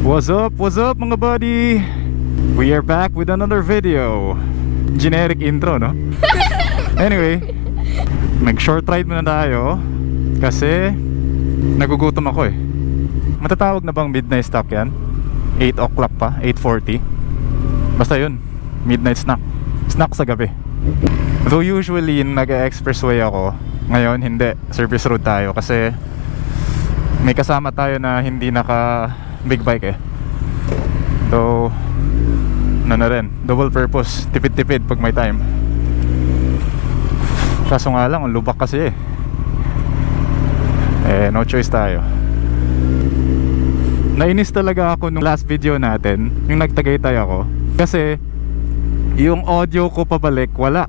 What's up mga buddy? We are back with another video. Generic intro, no? Anyway, mag-short ride muna tayo kasi nagugutom ako eh. Matatawag na bang midnight stop yan? 8 o'clock pa, 8:40. Basta yun, midnight snack. Snack sa gabi. Though usually nag-expressway ako, ngayon hindi, service road tayo kasi may kasama tayo na hindi naka big bike eh. So ano na rin, double purpose, tipid-tipid pag may time. Kaso nga lang, ang lubak kasi no choice tayo. Nainis talaga ako nung last video natin, yung nagtagaytay ako, kasi yung audio ko pabalik wala,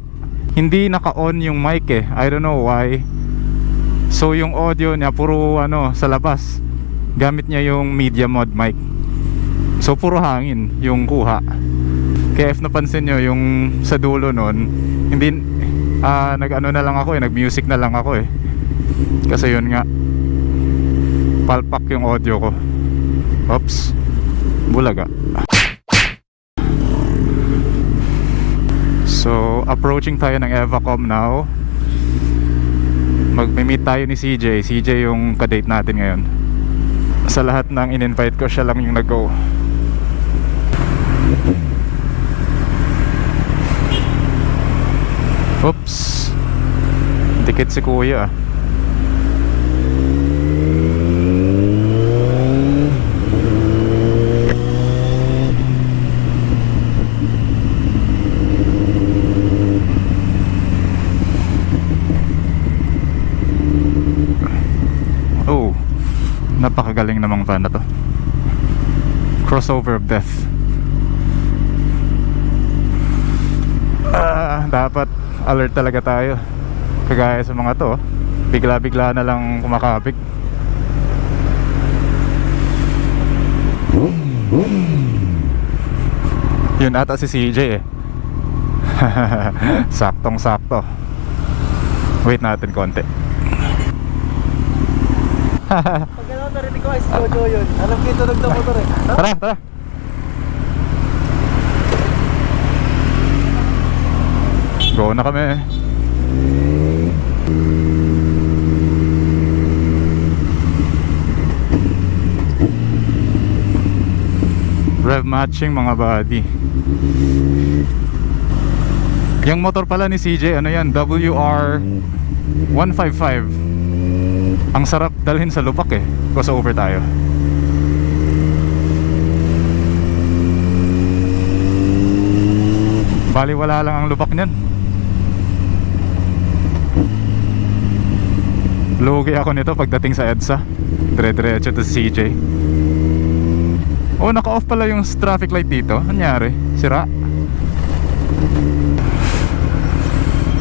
hindi naka-on yung mic eh. I don't know why. So yung audio niya puro sa labas, gamit niya yung media mod mic. So puro hangin yung kuha. Kaya if napansin nyo yung sa dulo nun, hindi nag-ano na lang ako eh, nag-music na lang ako eh. Kasi yun nga, palpak yung audio ko. Oops, bulaga. So approaching tayo ng Evacom now. Mag-meet tayo ni CJ. CJ yung kadate natin ngayon. Sa lahat ng in-invite ko, siya lang yung nag-go. Oops, dikit si kuya. Oh, napakagaling namang van na to. Crossover of death. Dapat alert talaga tayo. Kagaya sa mga to, bigla-bigla na lang kumakabig. Yun ata si CJ eh. Saktong sakto. Wait natin konti. Pag ano, narinig ko ay Jojo yun. Alam ko ito nagdamotor eh. Tara, tara. Go na kami. Rev matching mga buddy. Yung motor pala ni CJ, ano yan? WR155. Ang sarap dalhin sa lupak eh. Crossover tayo. Bali wala lang ang lupak niyan. Lugi ako nito pagdating sa EDSA. Dire-diretso to si CJ. Oh, naka-off pala yung traffic light dito. Anyari? Sira?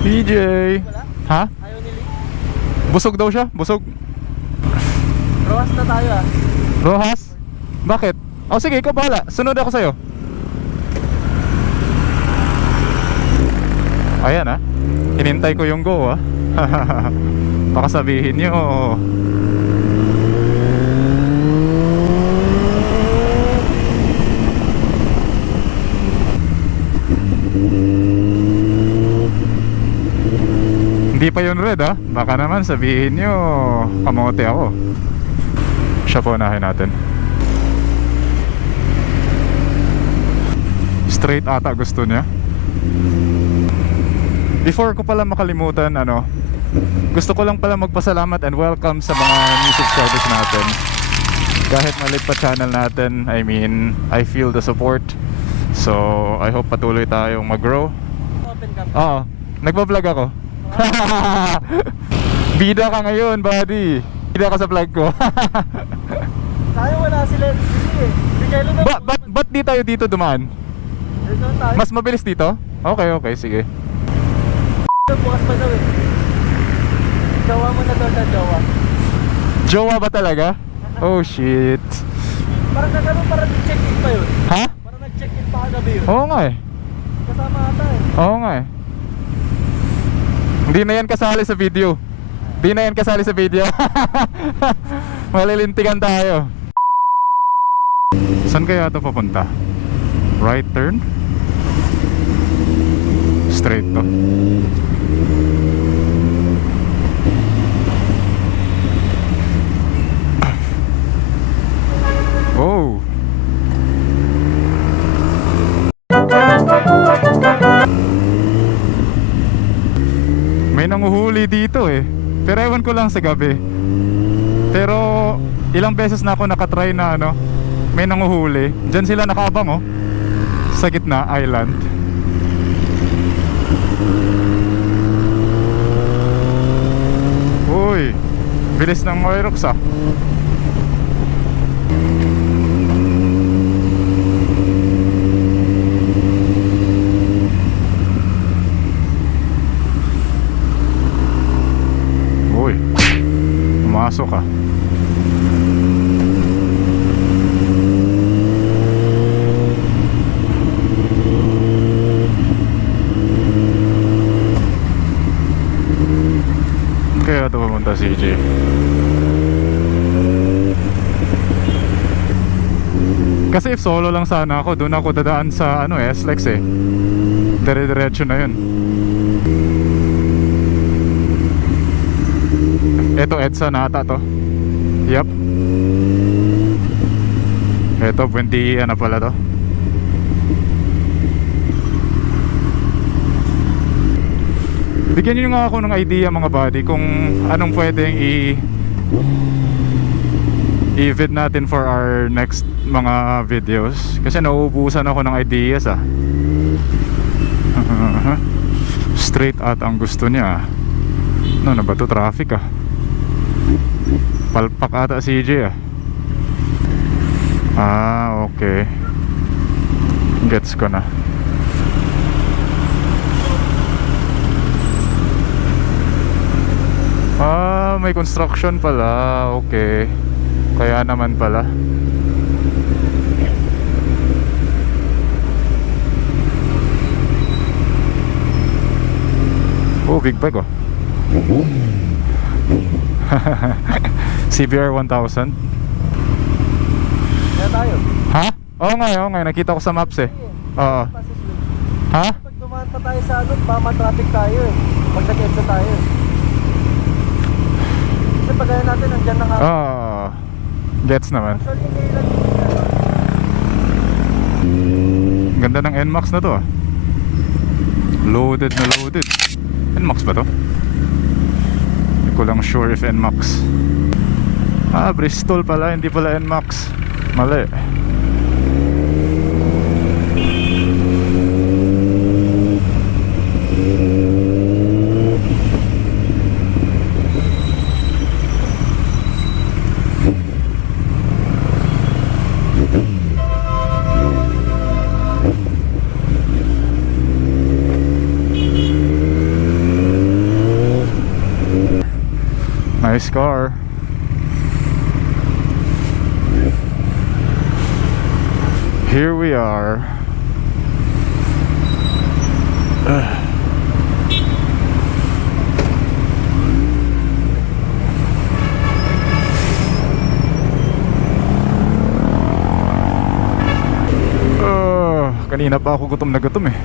CJ! Ha? Ayaw nili. Busog daw siya? Busog? Roas na tayo ah. Rojas? Bakit? Oh sige, ikaw bahala. Sunod ako sa'yo. Ayan ah. Hinintay ko yung go ah. Baka sabihin nyo hindi pa yun red ah. Baka naman sabihin nyo kamote ako. Siya po unahin natin. Straight ata gusto niya. Before ko pala makalimutan, gusto ko lang pala magpasalamat and welcome sa mga new subscribers natin. Kahit maliit pa channel natin, I feel the support. So, I hope patuloy tayong mag-grow. Open cam. Oo, nagpa-vlog ako. Bida ka ngayon, buddy. Bida ka sa vlog ko. Tayo wala sila. Hindi eh. Bigay lang na. Ba't di tayo dito dumaan? Dito tayo. Mas mabilis dito? Okay, sige. Bukas pa daw eh. Jowa mo na daw sa jowa. Jowa ba talaga? Oh shit. Parang nagkaroon, parang nag-check-in pa yun. Ha? Parang nag-check-in pa kagabi yun. Oo nga eh. Kasama ata eh. Oo nga eh. Hindi na yan kasali sa video. Hindi na yan kasali sa video. Malilintikan tayo. Saan kaya ito papunta? Right turn? Straight to. Oh! May nanguhuli dito eh. Pero ewan ko lang sa gabi. Pero ilang beses na ako nakatry na ano, may nanguhuli. Diyan sila nakaabang oh. Sa gitna, island. Uy, bilis ng Moirox ah. Uy, pumasok ah. Kaya ito pumunta CJ. Kasi if solo lang sana ako, doon ako dadaan sa ano eh, SLEX eh. Dire-diretso na yun. Ito EDSA na ata to. Yup. Ito Buendia na pala to. Bigyan niyo nga ako ng idea mga buddy kung anong pwedeng i-vid natin for our next mga videos. Kasi nauubusan ako ng ideas ah. Straight at ang gusto niya. Ano na ba to? Traffic ah. Palpak ata si CJ ah. Ah, okay. Gets ko na. Ah, may construction pala. Okay. Kaya naman pala. Oh, big bag oh. CBR 1000. Kaya tayo. Ha? Oo nga, nakita ko sa maps eh. Oo. Ha? Pag dumaan pa tayo sa ano, traffic tayo eh. Pag nag-EDSA tayo eh. Kasi pagaya natin, nandyan na nga. Oo. Gets naman. Actually, hindi lang dito. Ganda ng NMAX na to ah. Loaded na loaded. NMAX ba to? Hindi ko lang sure if NMAX. Ah, Bristol pala, hindi pala NMAX. Mali. Nice car. Here we are. Kanina pa ako gutom na gutom eh.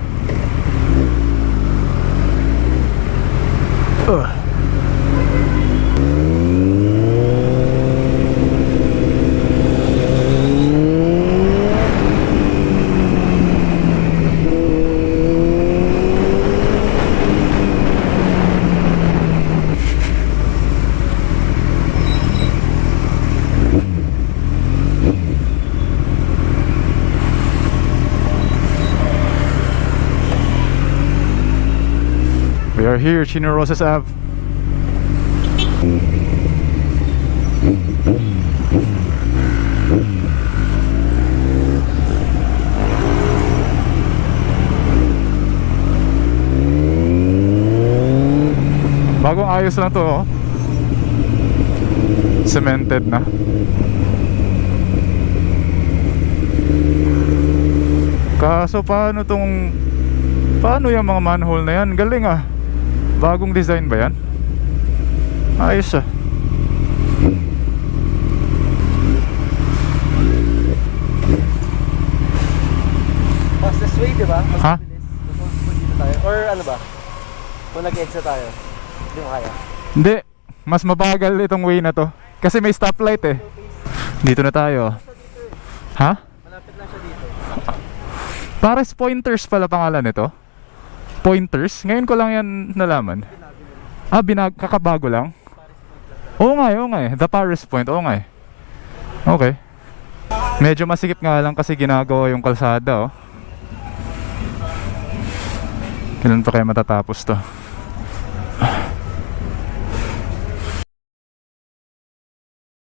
We are here, Chino Rosas Ave. Bagong ayos lang to oh. Cemented na. Kaso paano yung mga manhole na yan? Galing ah. Bagong design ba yan? Ayos ah. This way, di ba? Mas Ha? mabilis. Mas dito tayo. Or ano ba? Kung nag-exit tayo. Hindi mo kaya. Hindi, mas mabagal itong way na to. Kasi may stoplight eh. Dito na tayo. Ha? Malapit lang siya dito. Pares Pointers pala pangalan nito. Pointers? Ngayon ko lang yan nalaman. Ah, kakabago lang? Oo nga eh. The Paris Point, oo nga eh. Okay. Medyo masikip nga lang kasi ginagawa yung kalsada oh. Kailan pa kaya matatapos to?